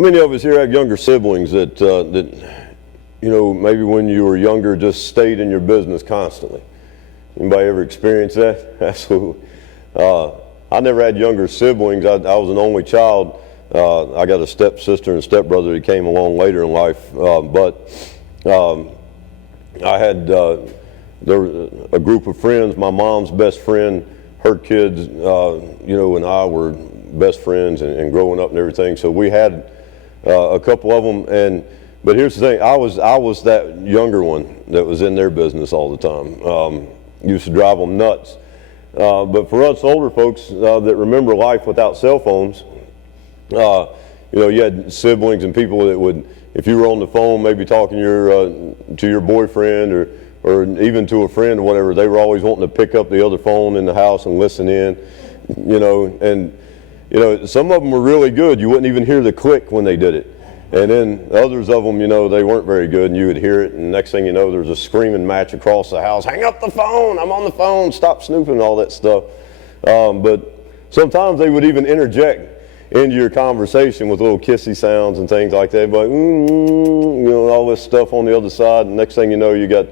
How many of us here have younger siblings that maybe when you were younger just stayed in your business constantly? Anybody ever experienced that? Absolutely. I never had younger siblings. I was an only child. I got a stepsister and stepbrother that came along later in life. But I had there was a group of friends. My mom's best friend, her kids, and I were best friends and growing up and everything. So we had a couple of them. But here's the thing: I was that younger one that was in their business all the time. Used to drive them nuts. But for us older folks that remember life without cell phones, you had siblings and people that would, if you were on the phone, maybe talking to your boyfriend or even to a friend or whatever, they were always wanting to pick up the other phone in the house and listen in, some of them were really good. You wouldn't even hear the click when they did it. And then others of them, they weren't very good, and you would hear it, and next thing you know, there's a screaming match across the house. Hang up the phone, I'm on the phone, stop snooping, all that stuff. But sometimes they would even interject into your conversation with little kissy sounds and things like that, but all this stuff on the other side, and next thing you know, you got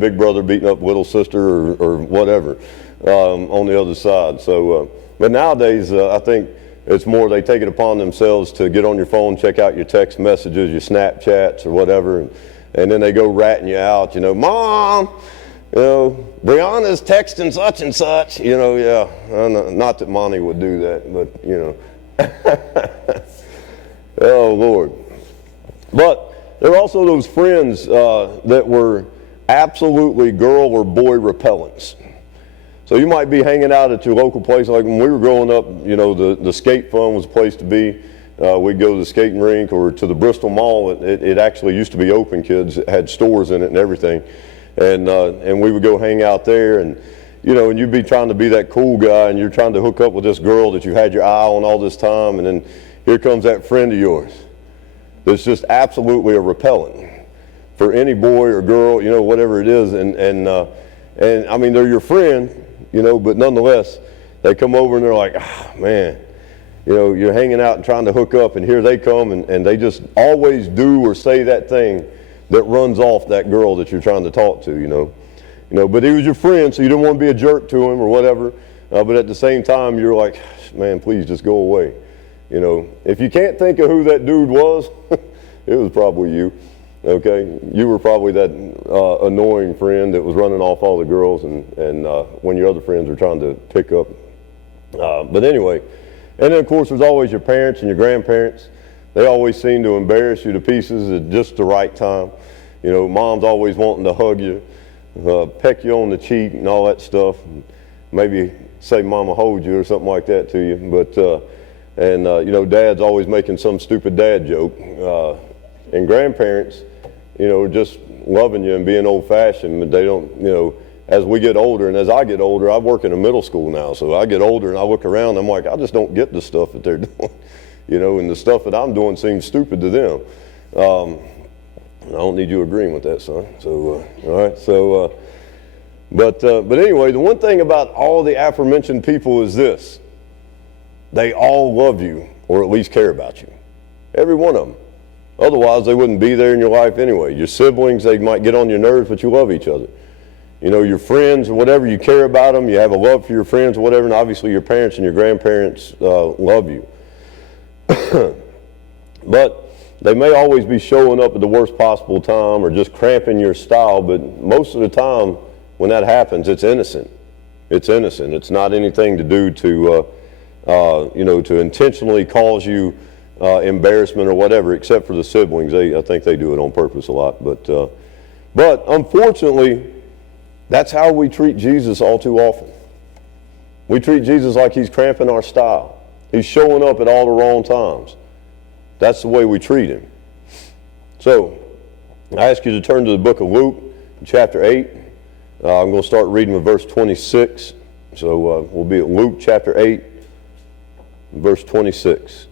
big brother beating up little sister or whatever on the other side. So, but nowadays, I think it's more they take it upon themselves to get on your phone, check out your text messages, your Snapchats or whatever, and then they go ratting you out, Mom, Brianna's texting such and such, not that Monty would do that, but, oh, Lord. But there are also those friends that were absolutely girl or boy repellents. So you might be hanging out at your local place. Like when we were growing up, the skate fun was a place to be. We'd go to the skating rink or to the Bristol Mall. It actually used to be open. Kids had stores in it and everything. And we would go hang out there and you'd be trying to be that cool guy and you're trying to hook up with this girl that you had your eye on all this time. And then here comes that friend of yours that's just absolutely a repellent for any boy or girl, whatever it is. And I mean, they're your friend, but nonetheless, they come over and they're like, man, you're hanging out and trying to hook up, and here they come, and they just always do or say that thing that runs off that girl that you're trying to talk to, But he was your friend, so you didn't want to be a jerk to him or whatever. But at the same time, you're like, man, please just go away. If you can't think of who that dude was, it was probably you. Okay, you were probably that annoying friend that was running off all the girls, and when your other friends were trying to pick up. But anyway, and then of course there's always your parents and your grandparents. They always seem to embarrass you to pieces at just the right time. Mom's always wanting to hug you, peck you on the cheek and all that stuff. Maybe say "Mama hold you" or something like that to you. But Dad's always making some stupid dad joke. And grandparents, just loving you and being old-fashioned, but they don't, as we get older, and as I get older, I work in a middle school now, so I get older and I look around, I'm like, I just don't get the stuff that they're doing, and the stuff that I'm doing seems stupid to them. I don't need you agreeing with that, son. So, all right, so, but anyway, the one thing about all the aforementioned people is this: they all love you, or at least care about you. Every one of them. Otherwise, they wouldn't be there in your life anyway. Your siblings, they might get on your nerves, but you love each other. Your friends or whatever, you care about them. You have a love for your friends or whatever, and obviously your parents and your grandparents love you. But they may always be showing up at the worst possible time or just cramping your style, but most of the time when that happens, it's innocent. It's innocent. It's not anything to do to, to intentionally cause you embarrassment or whatever, except for the siblings. I think they do it on purpose a lot. But unfortunately, that's how we treat Jesus all too often. We treat Jesus like he's cramping our style. He's showing up at all the wrong times. That's the way we treat him. So, I ask you to turn to the book of Luke, chapter 8. I'm going to start reading with verse 26. So, we'll be at Luke chapter 8, verse 26.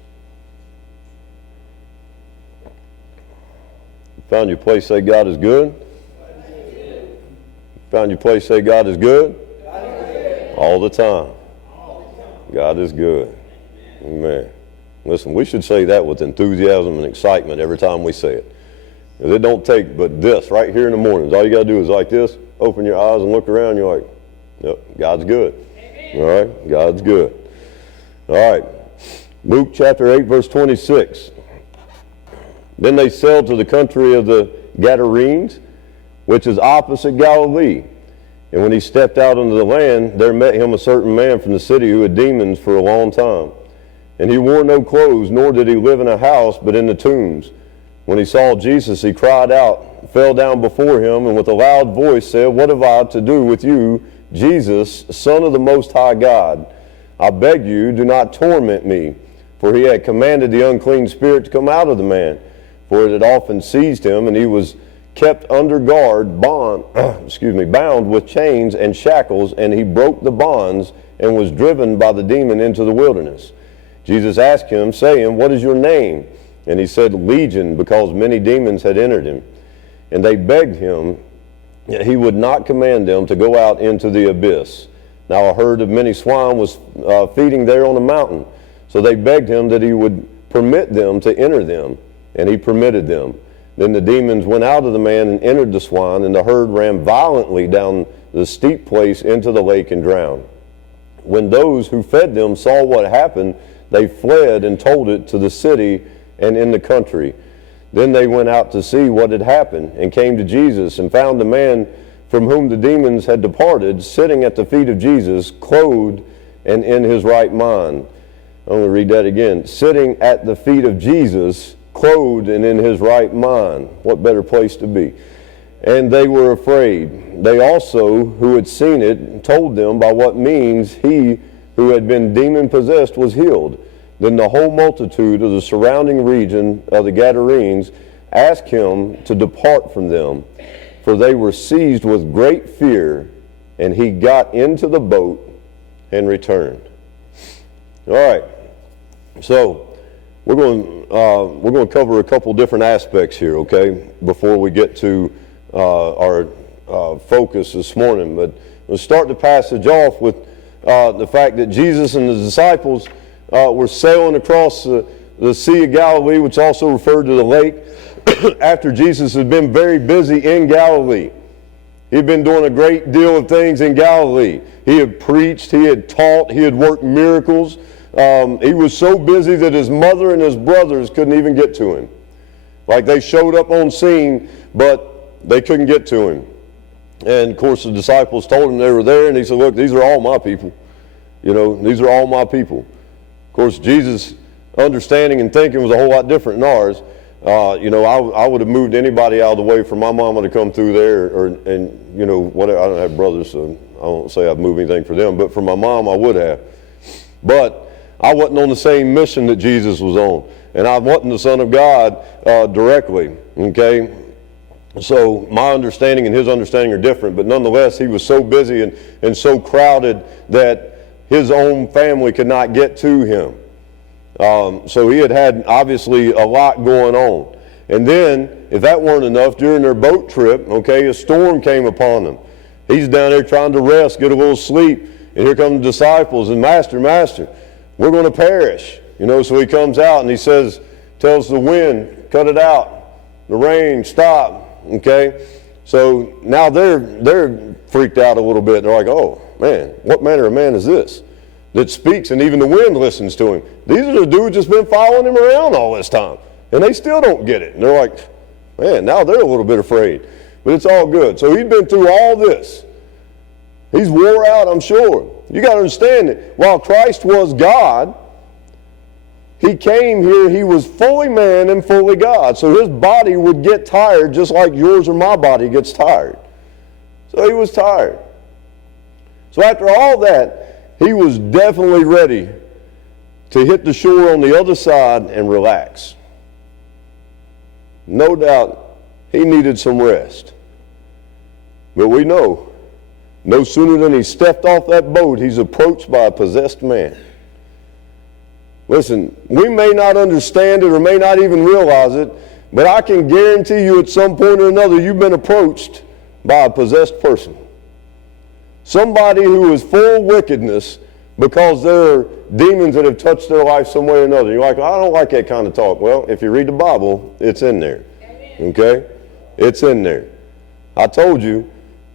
Found your place, say God is good. Found your place, say God is good. All the time. God is good. Amen. Listen, we should say that with enthusiasm and excitement every time we say it. Because it don't take but this right here in the mornings. All you got to do is like this, open your eyes and look around. You're like, yep, God's good. Amen. All right, God's good. All right, Luke chapter 8, verse 26. Then they sailed to the country of the Gadarenes, which is opposite Galilee. And when he stepped out onto the land, there met him a certain man from the city who had demons for a long time. And he wore no clothes, nor did he live in a house, but in the tombs. When he saw Jesus, he cried out, fell down before him, and with a loud voice said, "What have I to do with you, Jesus, Son of the Most High God? I beg you, do not torment me." For he had commanded the unclean spirit to come out of the man, for it had often seized him, and he was kept under guard, bound with chains and shackles, and he broke the bonds and was driven by the demon into the wilderness. Jesus asked him, saying, "What is your name?" And he said, "Legion," because many demons had entered him. And they begged him that he would not command them to go out into the abyss. Now a herd of many swine was feeding there on the mountain. So they begged him that he would permit them to enter them, and he permitted them. Then the demons went out of the man and entered the swine, and the herd ran violently down the steep place into the lake and drowned. When those who fed them saw what happened, they fled and told it to the city and in the country. Then they went out to see what had happened, and came to Jesus, and found the man from whom the demons had departed, sitting at the feet of Jesus, clothed and in his right mind. I'm going to read that again. Sitting at the feet of Jesus, clothed and in his right mind. What better place to be? And they were afraid. They also, who had seen it, told them by what means he who had been demon-possessed was healed. Then the whole multitude of the surrounding region of the Gadarenes asked him to depart from them, for they were seized with great fear, and he got into the boat and returned. All right, so we're going to cover a couple different aspects here, okay, before we get to our focus this morning. But we'll start the passage off with the fact that Jesus and the disciples were sailing across the Sea of Galilee, which also referred to the lake, after Jesus had been very busy in Galilee. He'd been doing a great deal of things in Galilee. He had preached, he had taught, he had worked miracles. He was so busy that his mother and his brothers couldn't even get to him. Like they showed up on scene, but they couldn't get to him. And of course the disciples told him they were there, and he said, "Look, these are all my people. You know, these are all my people." Of course, Jesus' understanding and thinking was a whole lot different than ours. I would have moved anybody out of the way for my mama to come through there, whatever. I don't have brothers, so I won't say I've moved anything for them, but for my mom, I would have. But I wasn't on the same mission that Jesus was on, and I wasn't the Son of God directly, okay? So my understanding and his understanding are different, but nonetheless, he was so busy and so crowded that his own family could not get to him. So he had obviously a lot going on. And then, if that weren't enough, during their boat trip, okay, a storm came upon them. He's down there trying to rest, get a little sleep, and here come the disciples, and Master, we're going to perish. So he comes out and he tells the wind, cut it out, the rain, stop, okay? So now they're freaked out a little bit. They're like, "Oh, man, what manner of man is this that speaks and even the wind listens to him?" These are the dudes that's been following him around all this time, and they still don't get it. And they're like, man, now they're a little bit afraid. But it's all good. So he'd been through all this. He's wore out, I'm sure. You got to understand that while Christ was God, he came here, he was fully man and fully God. So his body would get tired just like yours or my body gets tired. So he was tired. So after all that, he was definitely ready to hit the shore on the other side and relax. No doubt he needed some rest. But we know, no sooner than he stepped off that boat, he's approached by a possessed man. Listen, we may not understand it or may not even realize it, but I can guarantee you at some point or another you've been approached by a possessed person. Somebody who is full of wickedness, because there are demons that have touched their life some way or another. You're like, I don't like that kind of talk. Well, if you read the Bible, it's in there. Okay? It's in there. I told you,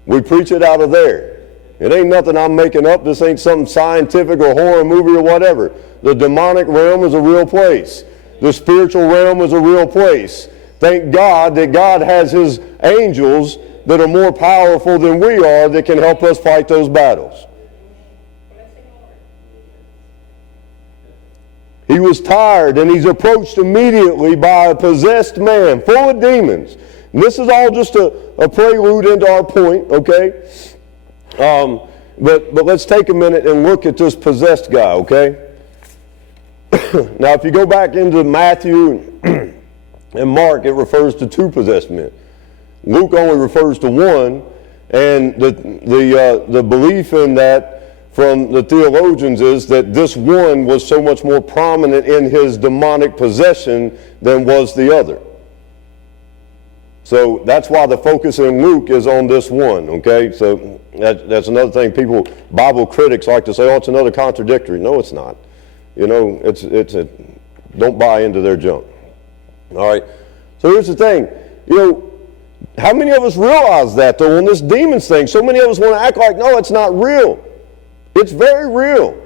we preach it out of there. It ain't nothing I'm making up. This ain't something scientific or horror movie or whatever. The demonic realm is a real place. The spiritual realm is a real place. Thank God that God has his angels that are more powerful than we are that can help us fight those battles. He was tired, and he's approached immediately by a possessed man full of demons. And this is all just a prelude into our point, okay? But let's take a minute and look at this possessed guy, okay? Now, if you go back into Matthew and Mark, it refers to 2 possessed men. Luke only refers to 1, and the belief in that from the theologians is that this one was so much more prominent in his demonic possession than was the other. So that's why the focus in Luke is on this one, okay? So that's another thing people, Bible critics like to say, oh, it's another contradictory. No, it's not. You know, don't buy into their junk. All right? So here's the thing. You know, how many of us realize that, though, on this demons thing? So many of us want to act like, no, it's not real. It's very real.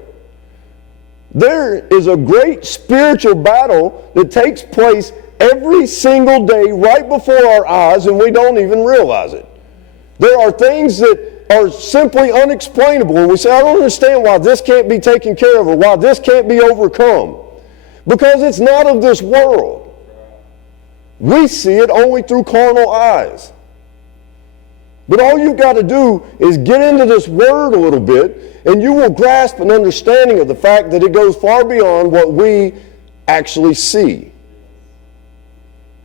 There is a great spiritual battle that takes place every single day right before our eyes, and we don't even realize it. There are things that are simply unexplainable, and we say, I don't understand why this can't be taken care of or why this can't be overcome. Because it's not of this world. We see it only through carnal eyes. But all you've got to do is get into this word a little bit, and you will grasp an understanding of the fact that it goes far beyond what we actually see.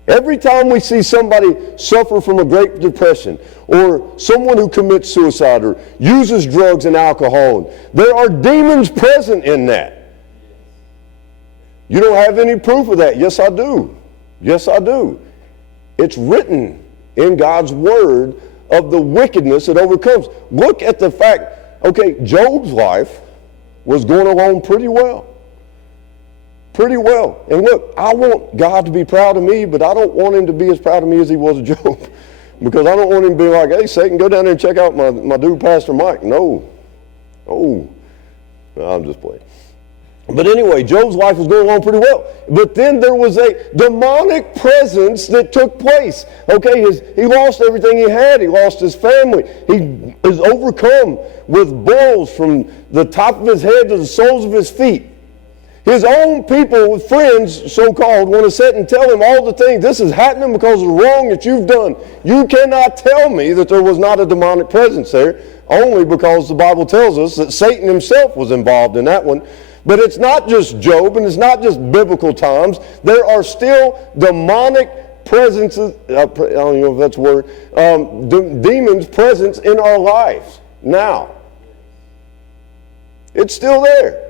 Every time we see somebody suffer from a great depression, or someone who commits suicide, or uses drugs and alcohol, there are demons present in that. You don't have any proof of that. Yes, I do. Yes, I do. It's written in God's Word of the wickedness that overcomes. Look at the fact, okay, Job's life was going along pretty well. Pretty well. And look, I want God to be proud of me, but I don't want him to be as proud of me as he was of Job. Because I don't want him to be like, hey, Satan, go down there and check out my dude, Pastor Mike. No. No, I'm just playing. But anyway, Job's life was going along pretty well. But then there was a demonic presence that took place. Okay, he lost everything he had. He lost his family. He is overcome with bulls from the top of his head to the soles of his feet. His own people, friends, so-called, want to sit and tell him all the things. This is happening because of the wrong that you've done. You cannot tell me that there was not a demonic presence there, only because the Bible tells us that Satan himself was involved in that one. But it's not just Job, and it's not just biblical times. There are still demonic presences, I don't know if that's a word, demons' presence in our lives now. It's still there.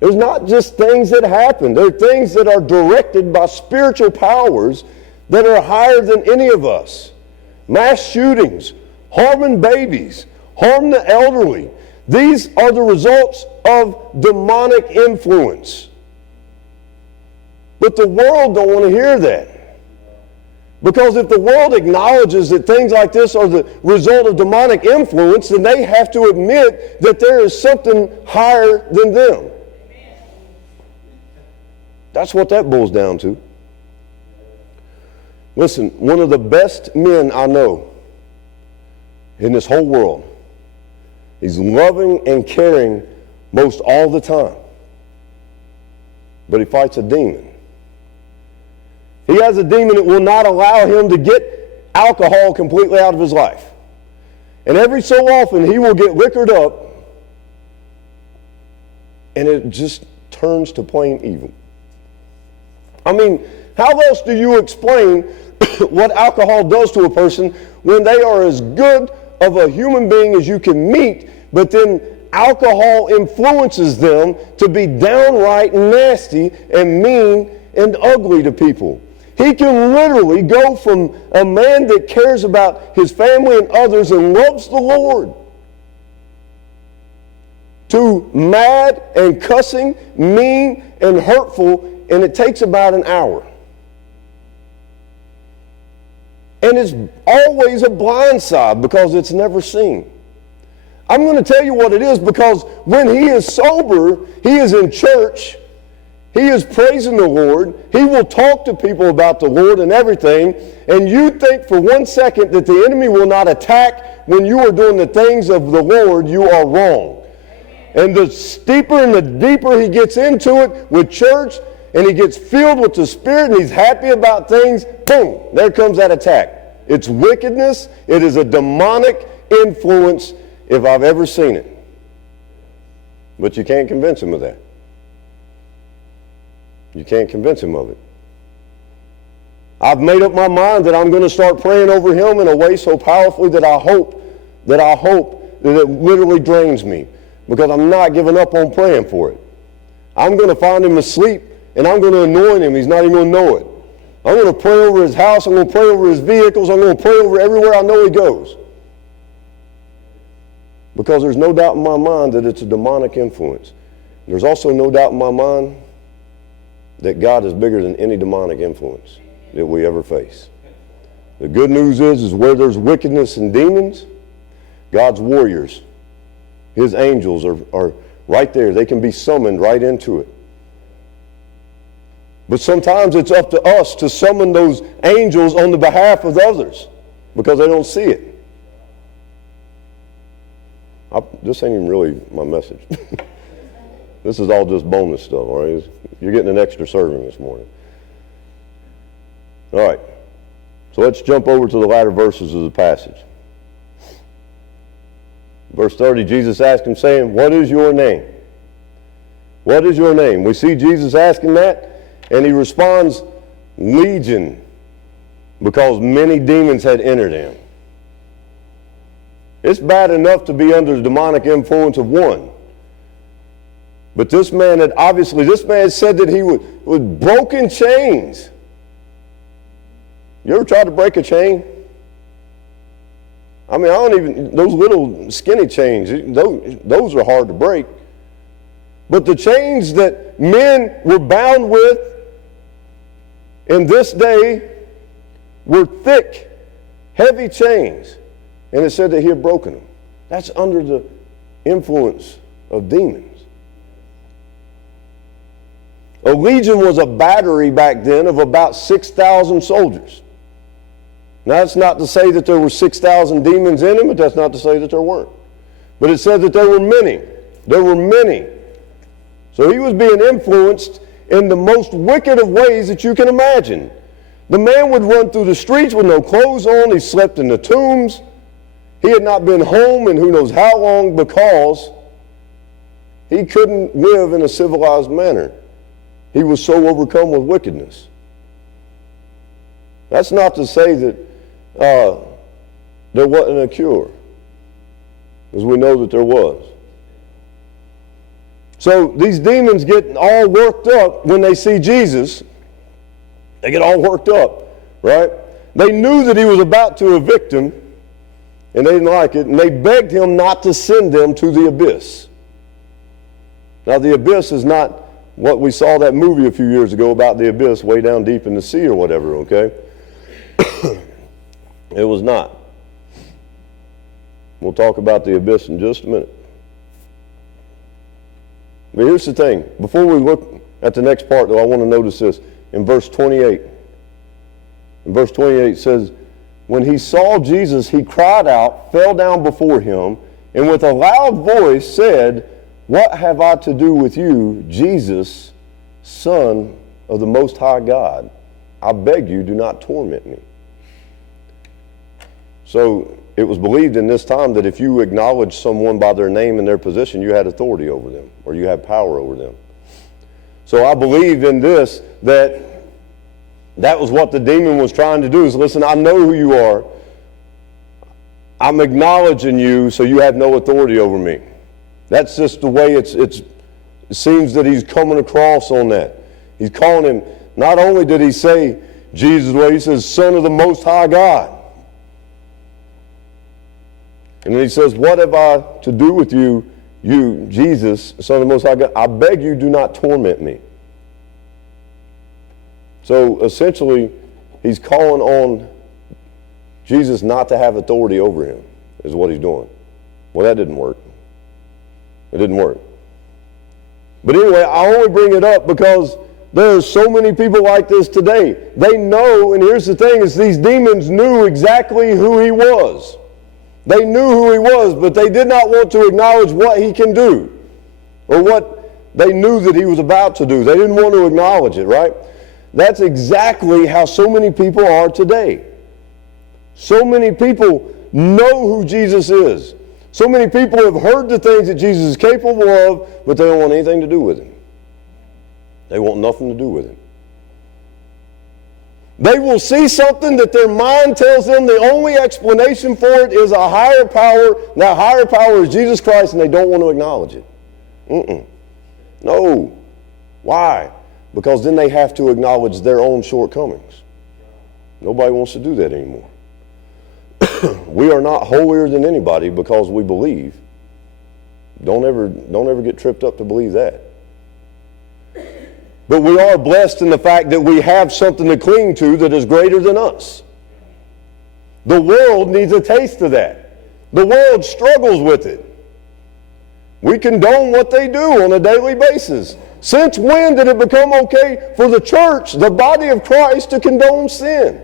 There's not just things that happen. There are things that are directed by spiritual powers that are higher than any of us. Mass shootings, harming babies, harming the elderly. These are the results of demonic influence. But the world don't want to hear that. Because if the world acknowledges that things like this are the result of demonic influence, then they have to admit that there is something higher than them. That's what that boils down to. Listen, one of the best men I know in this whole world, he's loving and caring most all the time. But he fights a demon. He has a demon that will not allow him to get alcohol completely out of his life. And every so often he will get liquored up, and it just turns to plain evil. I mean, how else do you explain what alcohol does to a person when they are as good of a human being as you can meet, but then alcohol influences them to be downright nasty and mean and ugly to people? He can literally go from a man that cares about his family and others and loves the Lord to mad and cussing, mean and hurtful, and it takes about an hour. And it's always a blind side because it's never seen. I'm going to tell you what it is, because when he is sober, he is in church, he is praising the Lord, he will talk to people about the Lord and everything, and you think for 1 second that the enemy will not attack when you are doing the things of the Lord, you are wrong. And the steeper and the deeper he gets into it with church, and he gets filled with the Spirit, and he's happy about things, boom, there comes that attack. It's wickedness. It is a demonic influence if I've ever seen it. But you can't convince him of that. You can't convince him of it. I've made up my mind that I'm going to start praying over him in a way so powerfully that I hope that it literally drains me, because I'm not giving up on praying for it. I'm going to find him asleep, and I'm going to anoint him. He's not even going to know it. I'm going to pray over his house. I'm going to pray over his vehicles. I'm going to pray over everywhere I know he goes. Because there's no doubt in my mind that it's a demonic influence. There's also no doubt in my mind that God is bigger than any demonic influence that we ever face. The good news is where there's wickedness and demons, God's warriors, his angels are right there. They can be summoned right into it. But sometimes it's up to us to summon those angels on the behalf of others because they don't see it. This ain't even really my message. This is all just bonus stuff, all right? You're getting an extra serving this morning. All right. So let's jump over to the latter verses of the passage. Verse 30, Jesus asked him, saying, "What is your name?" What is your name? We see Jesus asking that, and he responds, "Legion," because many demons had entered him. It's bad enough to be under the demonic influence of one. But this man said that he was broken chains. You ever tried to break a chain? I mean, those little skinny chains, those are hard to break. But the chains that men were bound with in this day were thick, heavy chains. And it said that he had broken them. That's under the influence of demons. A legion was a battery back then of about 6,000 soldiers. Now, that's not to say that there were 6,000 demons in him, but that's not to say that there weren't. But it said that there were many. There were many. So he was being influenced in the most wicked of ways that you can imagine. The man would run through the streets with no clothes on. He slept in the tombs. He had not been home in who knows how long because he couldn't live in a civilized manner. He was so overcome with wickedness. That's not to say that there wasn't a cure, as we know that there was. So these demons get all worked up when they see Jesus. They get all worked up, right? They knew that he was about to evict them, and they didn't like it, and they begged him not to send them to the abyss. Now, the abyss is not what we saw that movie a few years ago about the abyss way down deep in the sea or whatever, okay? It was not. We'll talk about the abyss in just a minute. But here's the thing. Before we look at the next part, though, I want to notice this. In verse 28. In verse 28 says, "When he saw Jesus, he cried out, fell down before him, and with a loud voice said, 'What have I to do with you, Jesus, Son of the Most High God? I beg you, do not torment me.'" So it was believed in this time that if you acknowledged someone by their name and their position, you had authority over them, or you had power over them. So I believe in this, that was what the demon was trying to do, is listen, I know who you are. I'm acknowledging you, so you have no authority over me. That's just the way it seems that he's coming across on that. He's calling him, not only did he say Jesus, well, he says, Son of the Most High God. And then he says, "What have I to do with you, you, Jesus, Son of the Most High God, I beg you, do not torment me. So essentially, he's calling on Jesus not to have authority over him, is what he's doing. Well, that didn't work. It didn't work. But anyway, I only bring it up because there are so many people like this today. They know, and here's the thing, is these demons knew exactly who he was. They knew who he was, but they did not want to acknowledge what he can do or what they knew that he was about to do. They didn't want to acknowledge it, right? That's exactly how so many people are today. So many people know who Jesus is. So many people have heard the things that Jesus is capable of, but they don't want anything to do with him. They want nothing to do with him. They will see something that their mind tells them the only explanation for it is a higher power. That higher power is Jesus Christ, and they don't want to acknowledge it. No. Why? Because then they have to acknowledge their own shortcomings. Nobody wants to do that anymore. We are not holier than anybody because we believe. Don't ever get tripped up to believe that. But we are blessed in the fact that we have something to cling to that is greater than us. The world needs a taste of that. The world struggles with it. We condone what they do on a daily basis. Since when did it become okay for the church, the body of Christ, to condone sin?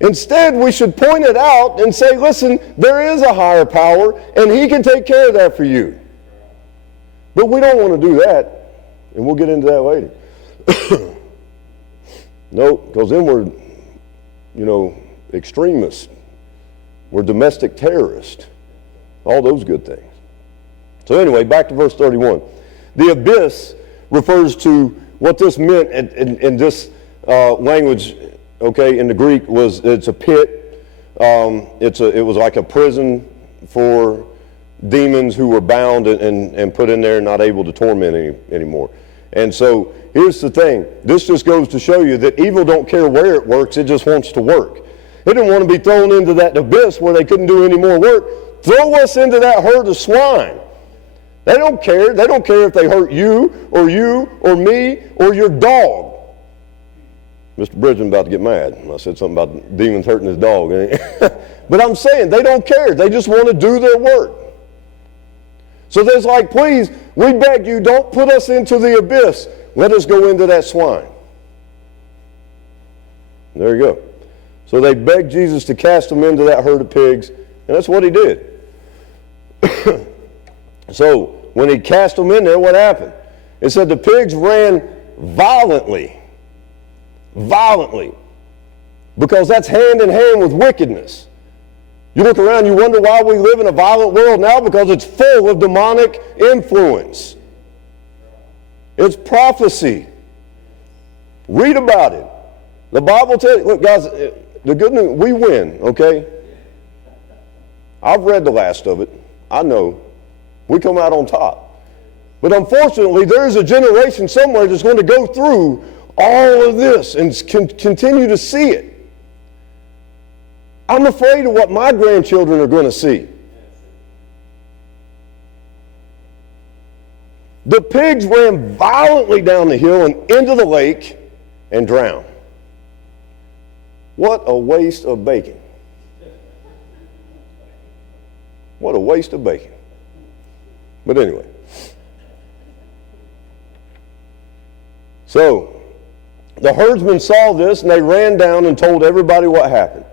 Instead, we should point it out and say, listen, there is a higher power, and he can take care of that for you. But we don't want to do that, and we'll get into that later. No, because then we're, extremists. We're domestic terrorists. All those good things. So anyway, back to verse 31. The abyss refers to what this meant in this language, okay, in the Greek, it's a pit. It was like a prison for demons who were bound and put in there and not able to torment anymore. And so here's the thing. This just goes to show you that evil don't care where it works. It just wants to work. It didn't want to be thrown into that abyss where they couldn't do any more work. Throw us into that herd of swine. They don't care. They don't care if they hurt you or me or your dog. Mr. Bridgman about to get mad. I said something about demons hurting his dog. But I'm saying they don't care. They just want to do their work. So there's like, please, we beg you, don't put us into the abyss. Let us go into that swine. There you go. So they begged Jesus to cast them into that herd of pigs, and that's what he did. So when he cast them in there, what happened? It said the pigs ran violently, because that's hand in hand with wickedness. You look around, you wonder why we live in a violent world now, because it's full of demonic influence. It's prophecy. Read about it. The Bible tells you, look guys, the good news, we win, okay? I've read the last of it. I know. We come out on top. But unfortunately, there's a generation somewhere that's going to go through all of this and continue to see it. I'm afraid of what my grandchildren are going to see. The pigs ran violently down the hill and into the lake and drowned. What a waste of bacon. What a waste of bacon. But anyway. So, the herdsmen saw this and they ran down and told everybody what happened.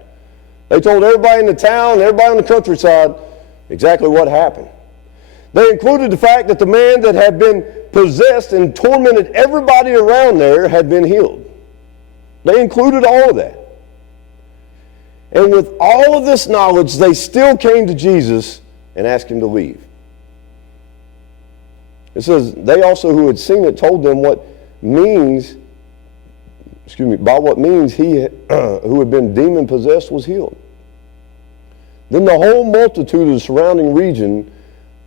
They told everybody in the town, everybody on the countryside, exactly what happened. They included the fact that the man that had been possessed and tormented everybody around there had been healed. They included all of that. And with all of this knowledge, they still came to Jesus and asked him to leave. It says, they also who had seen it told them by what means he who had been demon possessed was healed. Then the whole multitude of the surrounding region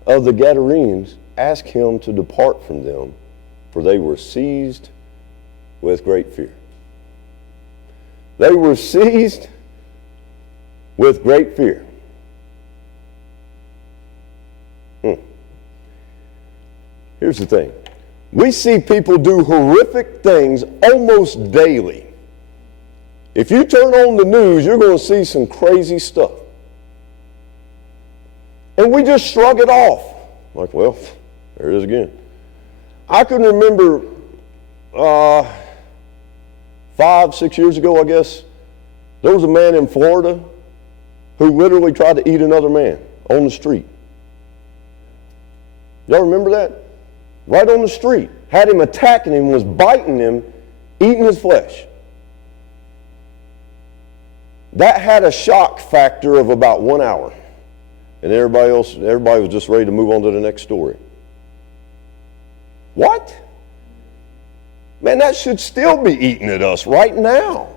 of the Gadarenes asked him to depart from them, for they were seized with great fear. They were seized with great fear. Here's the thing. We see people do horrific things almost daily. If you turn on the news, you're going to see some crazy stuff. And we just shrug it off. Like, well, there it is again. I can remember 5, 6 years ago, I guess, there was a man in Florida who literally tried to eat another man on the street. Y'all remember that? Right on the street. Had him attacking him, was biting him, eating his flesh. That had a shock factor of about 1 hour. And everybody was just ready to move on to the next story. What? Man, that should still be eating at us right now.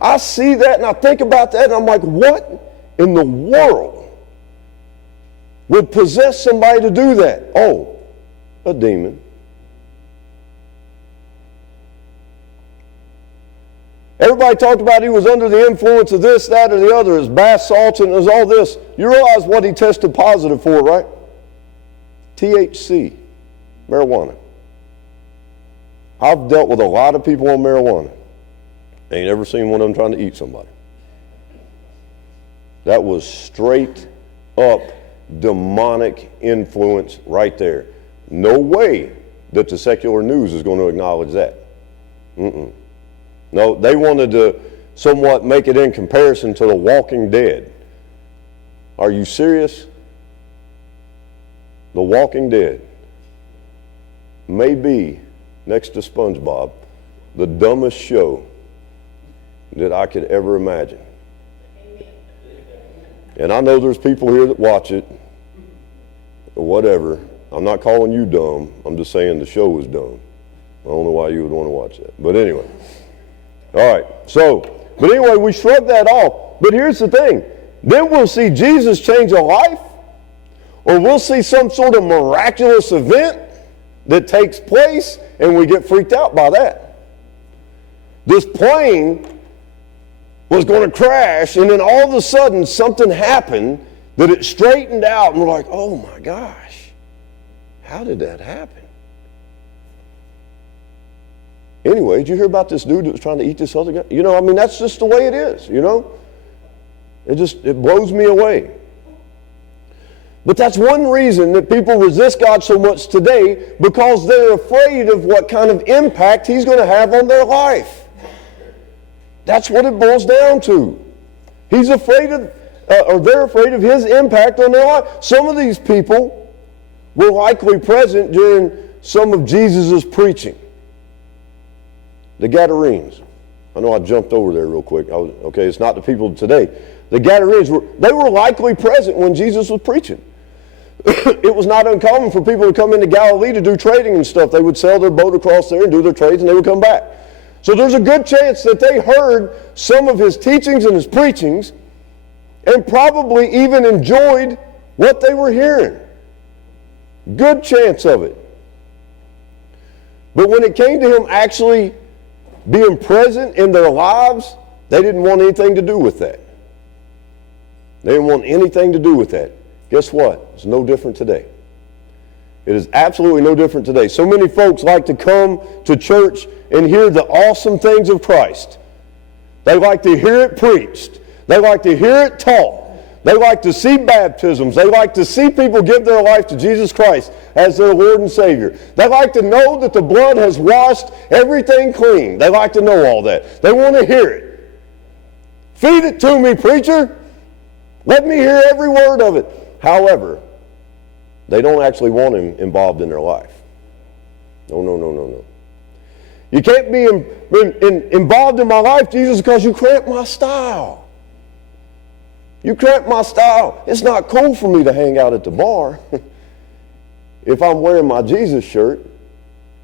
I see that and I think about that and I'm like, what in the world would possess somebody to do that? Oh, a demon. Everybody talked about he was under the influence of this, that, or the other, his bath salts, and it was all this. You realize what he tested positive for, right? THC, marijuana. I've dealt with a lot of people on marijuana. Ain't ever seen one of them trying to eat somebody. That was straight up demonic influence right there. No way that the secular news is going to acknowledge that. No, they wanted to somewhat make it in comparison to The Walking Dead. Are you serious? The Walking Dead may be, next to SpongeBob, the dumbest show that I could ever imagine. And I know there's people here that watch it, or whatever. I'm not calling you dumb. I'm just saying the show is dumb. I don't know why you would want to watch that. But anyway. All right. But anyway, we shrug that off. But here's the thing. Then we'll see Jesus change a life, or we'll see some sort of miraculous event that takes place, and we get freaked out by that. This plane was going to crash, and then all of a sudden something happened that it straightened out, and we're like, oh my gosh, how did that happen? Anyway, did you hear about this dude that was trying to eat this other guy? You know, I mean, that's just the way it is, you know? It blows me away. But that's one reason that people resist God so much today, because they're afraid of what kind of impact He's going to have on their life. That's what it boils down to. He's afraid of, or they're afraid of His impact on their life. Some of these people were likely present during some of Jesus' preaching. The Gadarenes. I know I jumped over there real quick. Okay, it's not the people today. The Gadarenes, they were likely present when Jesus was preaching. It was not uncommon for people to come into Galilee to do trading and stuff. They would sail their boat across there and do their trades, and they would come back. So there's a good chance that they heard some of His teachings and His preachings and probably even enjoyed what they were hearing. Good chance of it. But when it came to Him actually being present in their lives, they didn't want anything to do with that. They didn't want anything to do with that. Guess what? It's no different today. It is absolutely no different today. So many folks like to come to church and hear the awesome things of Christ. They like to hear it preached. They like to hear it taught. They like to see baptisms. They like to see people give their life to Jesus Christ as their Lord and Savior. They like to know that the blood has washed everything clean. They like to know all that. They want to hear it. Feed it to me, preacher. Let me hear every word of it. However, they don't actually want Him involved in their life. No. You can't be involved in my life, Jesus, because you cramp my style. You cramp my style. It's not cool for me to hang out at the bar. If I'm wearing my Jesus shirt,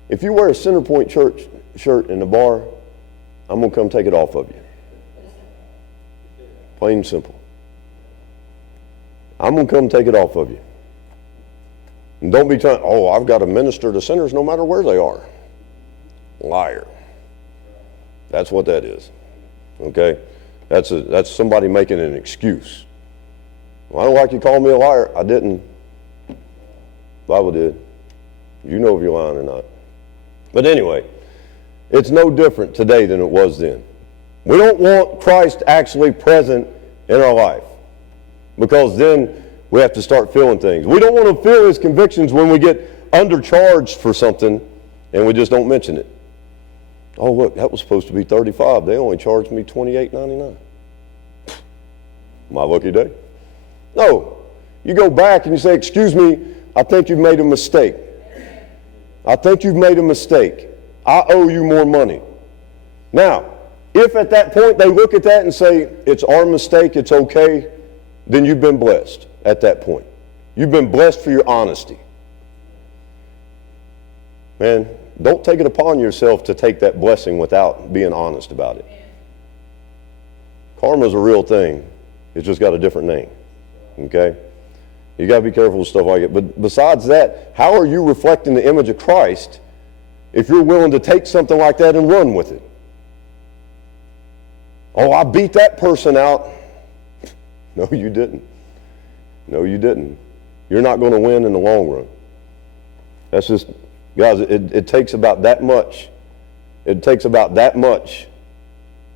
if you wear a CenterPointe Church shirt in the bar, I'm going to come take it off of you. Plain and simple. I'm going to come take it off of you. And don't be trying, I've got to minister to sinners no matter where they are. Liar. That's what that is. Okay? That's somebody making an excuse. Well, I don't like you calling me a liar. I didn't. The Bible did. You know if you're lying or not. But anyway, it's no different today than it was then. We don't want Christ actually present in our life, because then we have to start feeling things. We don't want to feel his convictions when we get undercharged for something and we just don't mention it. Oh, look, that was supposed to be $35. They only charged me $28.99. My lucky day. No, you go back and you say, excuse me, I think you've made a mistake. I think you've made a mistake. I owe you more money. Now, if at that point they look at that and say, it's our mistake, it's okay, then you've been blessed at that point. You've been blessed for your honesty. Man, don't take it upon yourself to take that blessing without being honest about it. Karma's a real thing. It's just got a different name. Okay? You got to be careful with stuff like it. But besides that, how are you reflecting the image of Christ if you're willing to take something like that and run with it? Oh, I beat that person out. No, you didn't. No, you didn't. You're not going to win in the long run. That's just, guys, it takes about that much. It takes about that much,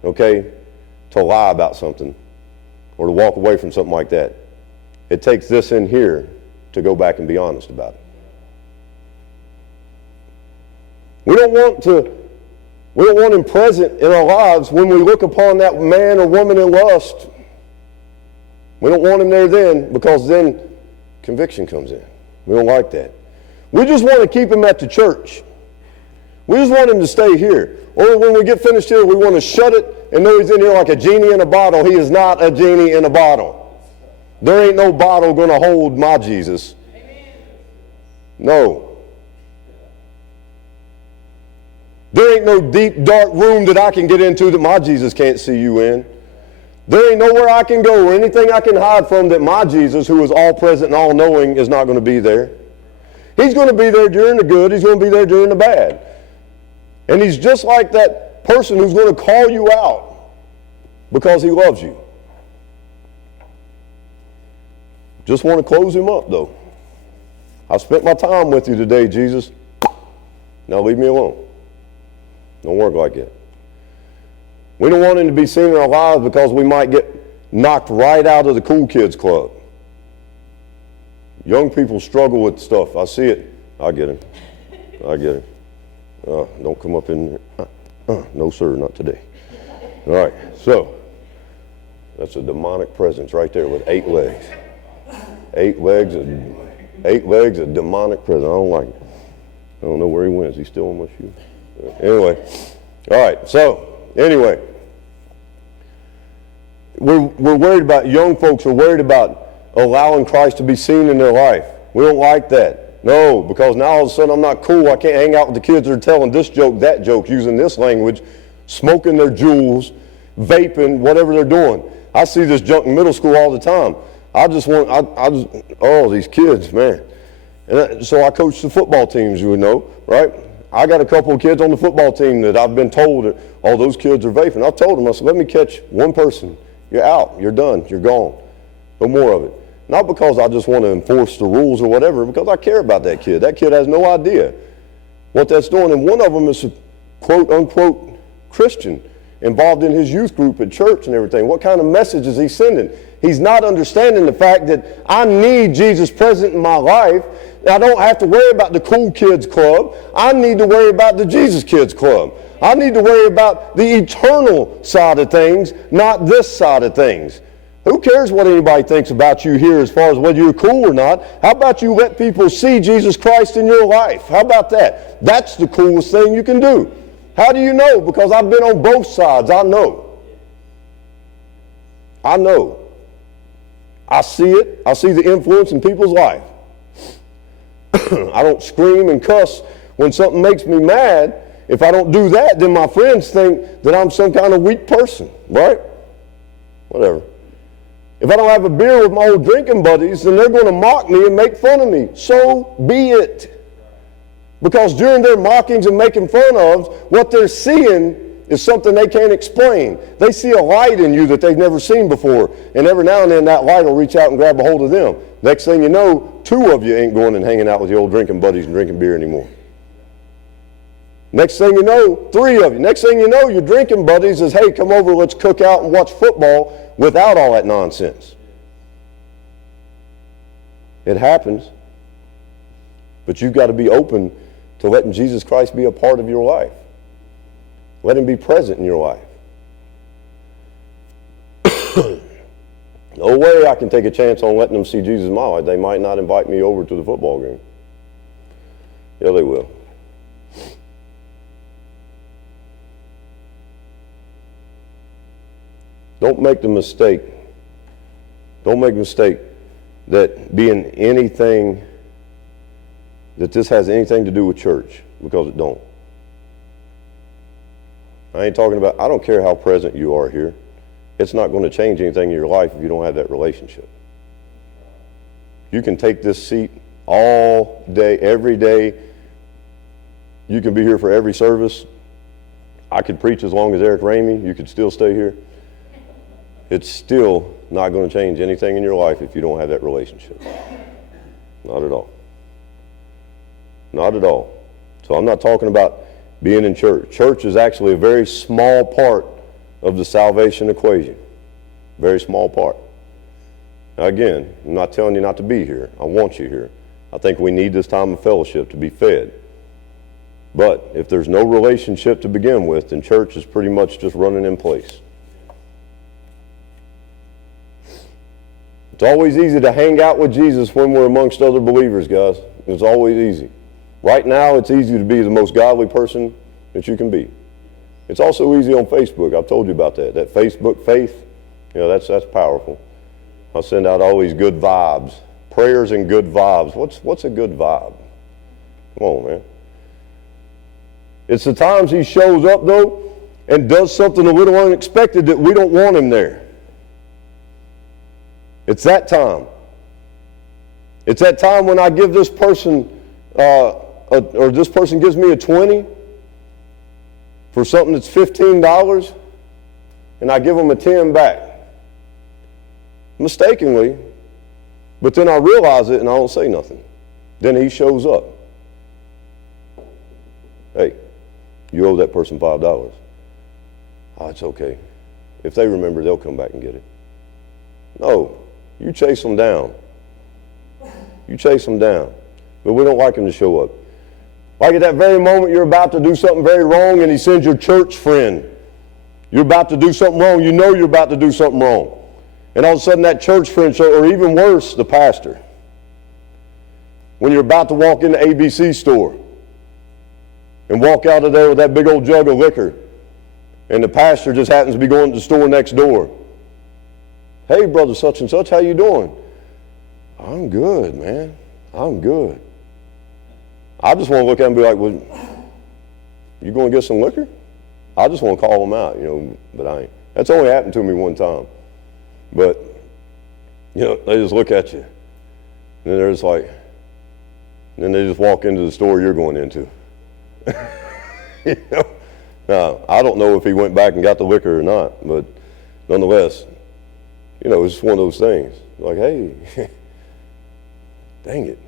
okay, to lie about something or to walk away from something like that. It takes this in here to go back and be honest about it. We don't want him present in our lives when we look upon that man or woman in lust. We don't want him there then, because then conviction comes in. We don't like that. We just want to keep him at the church. We just want him to stay here. Or when we get finished here, we want to shut it and know he's in here like a genie in a bottle. He is not a genie in a bottle. There ain't no bottle going to hold my Jesus. No. There ain't no deep, dark room that I can get into that my Jesus can't see you in. There ain't nowhere I can go or anything I can hide from that my Jesus, who is all present and all knowing, is not going to be there. He's going to be there during the good. He's going to be there during the bad. And he's just like that person who's going to call you out because he loves you. Just want to close him up, though. I spent my time with you today, Jesus. Now leave me alone. Don't work like that. We don't want him to be seen in our lives because we might get knocked right out of the cool kids club. Young people struggle with stuff. I see it. I get him. I get him. Don't come up in there. No, sir, not today. All right, so that's a demonic presence right there with 8 legs. 8 legs, a demonic presence. I don't like it. I don't know where he went. Is he still on my shoe? Anyway, all right, so anyway, we're worried about, young folks are worried about allowing Christ to be seen in their life. We don't like that. No, because now all of a sudden I'm not cool. I can't hang out with the kids that are telling this joke, that joke, using this language, smoking their jewels, vaping, whatever they're doing. I see this junk in middle school all the time. These kids, man. And so I coach the football teams, you would know, right? I got a couple of kids on the football team that I've been told that, oh, those kids are vaping. I've told them, I said, let me catch one person. You're out. You're done. You're gone. No more of it. Not because I just want to enforce the rules or whatever, because I care about that kid. That kid has no idea what that's doing. And one of them is a quote-unquote Christian involved in his youth group at church and everything. What kind of message is he sending? He's not understanding the fact that I need Jesus present in my life. I don't have to worry about the cool kids club. I need to worry about the Jesus kids club. I need to worry about the eternal side of things, not this side of things. Who cares what anybody thinks about you here as far as whether you're cool or not? How about you let people see Jesus Christ in your life? How about that? That's the coolest thing you can do. How do you know? Because I've been on both sides. I know. I know. I see it. I see the influence in people's life. I don't scream and cuss when something makes me mad. If I don't do that, then my friends think that I'm some kind of weak person, right? Whatever. If I don't have a beer with my old drinking buddies, then they're going to mock me and make fun of me. So be it. Because during their mockings and making fun of, what they're seeing is something they can't explain. They see a light in you that they've never seen before, and every now and then that light will reach out and grab a hold of them. Next thing you know, 2 of you ain't going and hanging out with your old drinking buddies and drinking beer anymore. Next thing you know, 3 of you. Next thing you know, your drinking buddies is, hey, come over, let's cook out and watch football without all that nonsense. It happens. But you've got to be open to letting Jesus Christ be a part of your life. Let him be present in your life. No way I can take a chance on letting them see Jesus in my life. They might not invite me over to the football game. Yeah, they will. Don't make the mistake that being anything, that this has anything to do with church, because it don't. I ain't talking about, I don't care how present you are here. It's not going to change anything in your life if you don't have that relationship. You can take this seat all day, every day. You can be here for every service. I could preach as long as Eric Ramey. You could still stay here. It's still not going to change anything in your life if you don't have that relationship. Not at all. Not at all. So I'm not talking about being in church. Church is actually a very small part of the salvation equation. Very small part. Now again, I'm not telling you not to be here. I want you here. I think we need this time of fellowship to be fed. But if there's no relationship to begin with, then church is pretty much just running in place. It's always easy to hang out with Jesus when we're amongst other believers, guys. It's always easy. Right now, it's easy to be the most godly person that you can be. It's also easy on Facebook. I've told you about that. That Facebook faith, that's powerful. I'll send out all these good vibes. Prayers and good vibes. What's a good vibe? Come on, man. It's the times he shows up, though, and does something a little unexpected that we don't want him there. It's that time. It's that time when I give this person, or this person gives me a 20 for something that's $15, and I give them a 10 back. Mistakenly, but then I realize it and I don't say nothing. Then he shows up. Hey, you owe that person $5. Oh, it's okay. If they remember, they'll come back and get it. No, you chase them down. You chase them down. But we don't like them to show up. Like at that very moment you're about to do something very wrong and he sends your church friend. You're about to do something wrong. You know you're about to do something wrong. And all of a sudden that church friend shows, or even worse, the pastor. When you're about to walk in the ABC store and walk out of there with that big old jug of liquor and the pastor just happens to be going to the store next door. Hey, brother such and such, how you doing? I'm good, man. I'm good. I just want to look at him and be like, well, you going to get some liquor? I just want to call him out, but I ain't. That's only happened to me one time. But, they just look at you. And then they're just like, and then they just walk into the store you're going into. Now, I don't know if he went back and got the liquor or not, but nonetheless, it's just one of those things. Like, hey, dang it.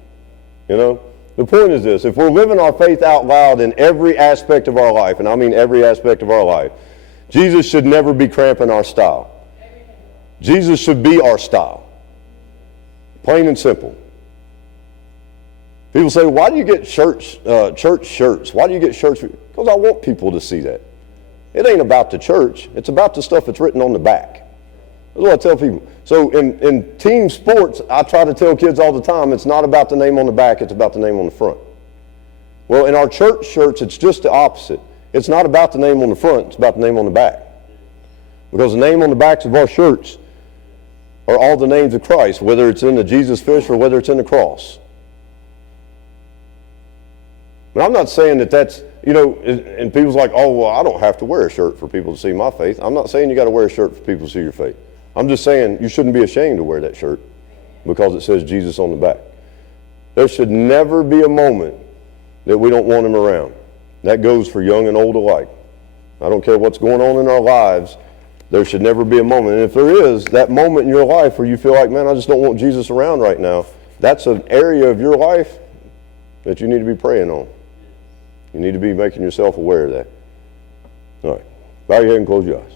The point is this: if we're living our faith out loud in every aspect of our life, and I mean every aspect of our life, Jesus should never be cramping our style. Jesus should be our style. Plain and simple. People say, why do you get church shirts? Why do you get shirts? Because I want people to see that. It ain't about the church. It's about the stuff that's written on the back. That's what I tell people. So in team sports, I try to tell kids all the time, it's not about the name on the back, it's about the name on the front. Well, in our church shirts, it's just the opposite. It's not about the name on the front, it's about the name on the back. Because the name on the backs of our shirts are all the names of Christ, whether it's in the Jesus fish or whether it's in the cross. But I'm not saying that's, and people's like, oh, well, I don't have to wear a shirt for people to see my faith. I'm not saying you got to wear a shirt for people to see your faith. I'm just saying you shouldn't be ashamed to wear that shirt because it says Jesus on the back. There should never be a moment that we don't want him around. That goes for young and old alike. I don't care what's going on in our lives. There should never be a moment. And if there is that moment in your life where you feel like, man, I just don't want Jesus around right now, that's an area of your life that you need to be praying on. You need to be making yourself aware of that. All right. Bow your head and close your eyes.